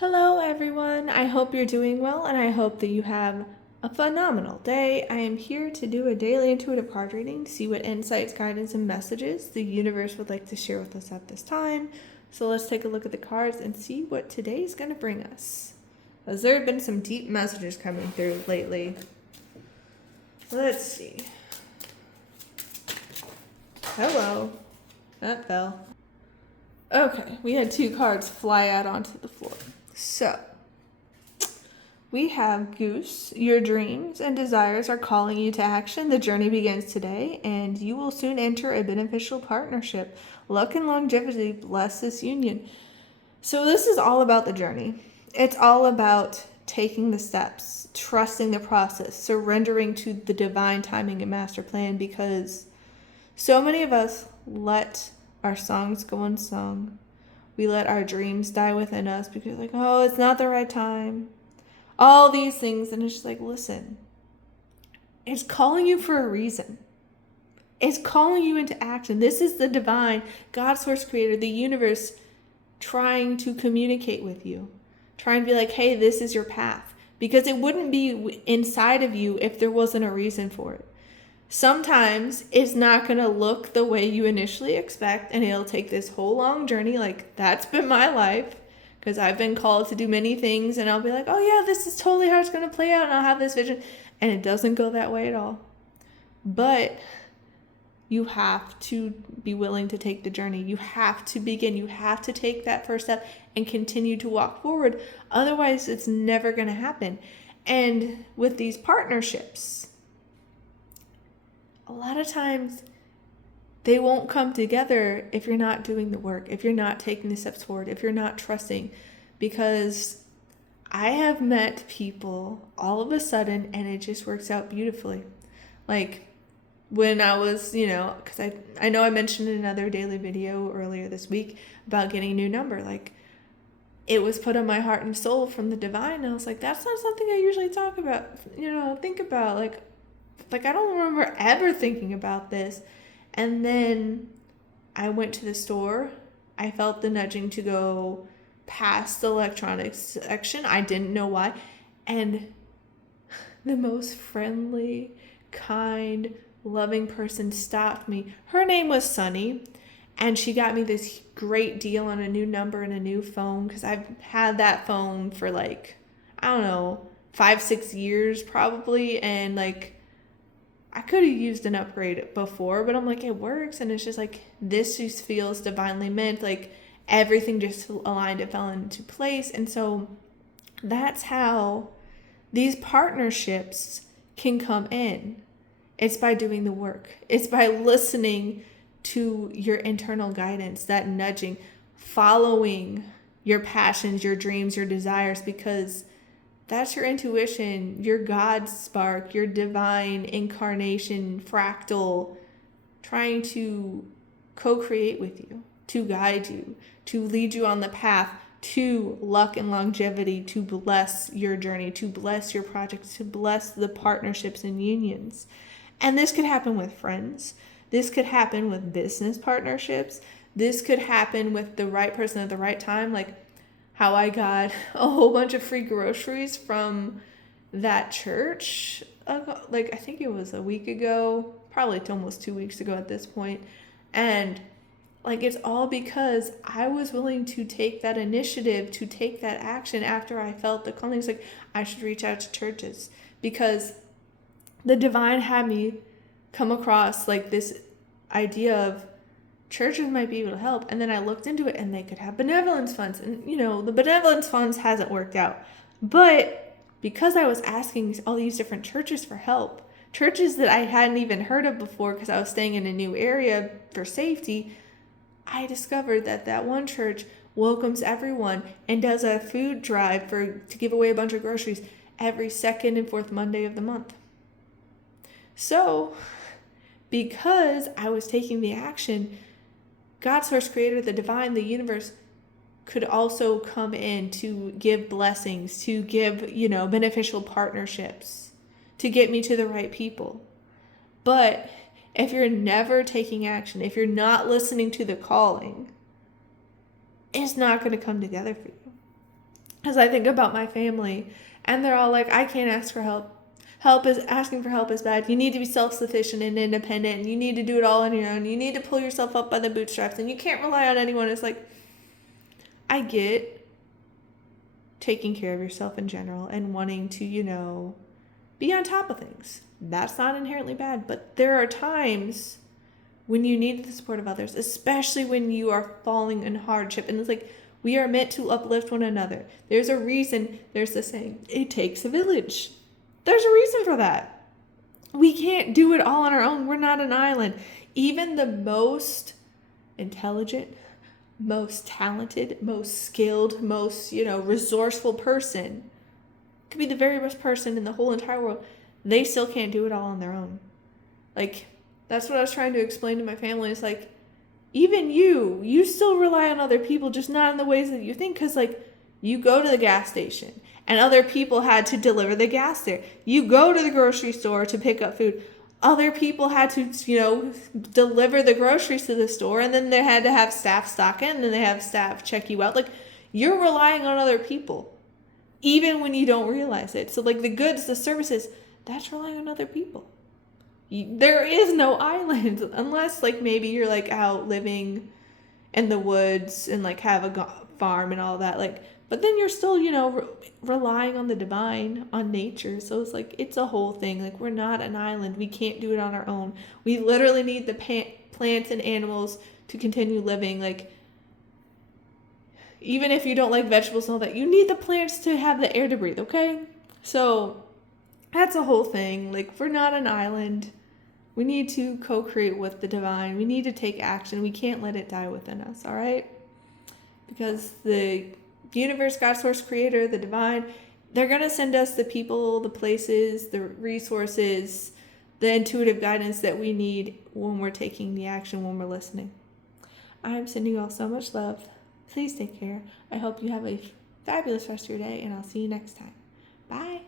Hello, everyone. I hope you're doing well, and I hope that you have a phenomenal day. I am here to do a daily intuitive card reading to see what insights, guidance, and messages the universe would like to share with us at this time. So let's take a look at the cards and see what today is going to bring us. As there have been some deep messages coming through lately. Let's see. Hello. That fell. Okay, we had two cards fly out onto the floor. So, we have Goose. Your dreams and desires are calling you to action. The journey begins today, and you will soon enter a beneficial partnership. Luck and longevity bless this union. So, this is all about the journey. It's all about taking the steps, trusting the process, surrendering to the divine timing and master plan, because so many of us let our songs go unsung. We let our dreams die within us because, like, oh, it's not the right time. All these things, and it's just like, listen, it's calling you for a reason. It's calling you into action. This is the divine, God, source, creator, the universe trying to communicate with you, trying to be like, hey, this is your path. Because it wouldn't be inside of you if there wasn't a reason for it. Sometimes it's not going to look the way you initially expect, and it'll take this whole long journey. Like, that's been my life, because I've been called to do many things, and I'll be like, oh yeah, this is totally how it's going to play out, and I'll have this vision, and it doesn't go that way at all. But you have to be willing to take the journey. You have to begin. You have to take that first step and continue to walk forward. Otherwise, it's never going to happen. And with these partnerships, a lot of times they won't come together if you're not doing the work, if you're not taking the steps forward, if you're not trusting. Because I have met people all of a sudden and it just works out beautifully. Like when I was, because I know I mentioned in another daily video earlier this week about getting a new number. Like, it was put on my heart and soul from the divine. And I was like, that's not something I usually talk about, think about. Like I don't remember ever thinking about this. And then I went to the store. I felt the nudging to go past the electronics section. I didn't know why. And the most friendly, kind, loving person stopped me. Her name was Sunny. And she got me this great deal on a new number and a new phone. Because I've had that phone for 5-6 years probably. And I could have used an upgrade before, but I'm like, it works. And it's just like, this just feels divinely meant. Like everything just aligned, it fell into place. And so that's how these partnerships can come in. It's by doing the work. It's by listening to your internal guidance, that nudging, following your passions, your dreams, your desires, because that's your intuition, your God spark, your divine incarnation, fractal, trying to co-create with you, to guide you, to lead you on the path to luck and longevity, to bless your journey, to bless your projects, to bless the partnerships and unions. And this could happen with friends. This could happen with business partnerships. This could happen with the right person at the right time. Like how I got a whole bunch of free groceries from that church. I think it was a week ago, probably almost 2 weeks ago at this point. And it's all because I was willing to take that initiative, to take that action after I felt the calling. It's like, I should reach out to churches because the divine had me come across this idea of churches might be able to help. And then I looked into it and they could have benevolence funds. And, the benevolence funds hasn't worked out. But because I was asking all these different churches for help, churches that I hadn't even heard of before because I was staying in a new area for safety, I discovered that one church welcomes everyone and does a food drive to give away a bunch of groceries every second and fourth Monday of the month. So, because I was taking the action, God, source, creator, the divine, the universe could also come in to give blessings, to give, beneficial partnerships, to get me to the right people. But if you're never taking action, if you're not listening to the calling, it's not going to come together for you. As I think about my family, and they're all like, I can't ask for help. Asking for help is bad. You need to be self-sufficient and independent, and you need to do it all on your own. You need to pull yourself up by the bootstraps, and you can't rely on anyone. It's like, I get taking care of yourself in general and wanting to, be on top of things. That's not inherently bad, but there are times when you need the support of others, especially when you are falling in hardship. And it's like, we are meant to uplift one another. There's a reason, there's the saying, it takes a village. There's a reason for that. We can't do it all on our own. We're not an island. Even the most intelligent, most talented, most skilled, most, resourceful person could be the very best person in the whole entire world. They still can't do it all on their own. Like, that's what I was trying to explain to my family. It's like, even you still rely on other people, just not in the ways that you think. Because, like, you go to the gas station and other people had to deliver the gas there. You go to the grocery store to pick up food. Other people had to, deliver the groceries to the store, and then they had to have staff stock in, and then they have staff check you out. Like, you're relying on other people, even when you don't realize it. So, like, the goods, the services, that's relying on other people. There is no island unless, like, maybe you're, like, out living in the woods and, like, have a farm and all that. Like, but then you're still, relying on the divine, on nature. So it's like, it's a whole thing. Like, we're not an island. We can't do it on our own. We literally need the plants and animals to continue living. Like, even if you don't like vegetables and all that, you need the plants to have the air to breathe, okay? So that's a whole thing. Like, we're not an island. We need to co-create with the divine. We need to take action. We can't let it die within us, all right? Because the universe, God, source, creator, the divine, they're going to send us the people, the places, the resources, the intuitive guidance that we need when we're taking the action, when we're listening. I'm sending you all so much love. Please take care. I hope you have a fabulous rest of your day, and I'll see you next time. Bye.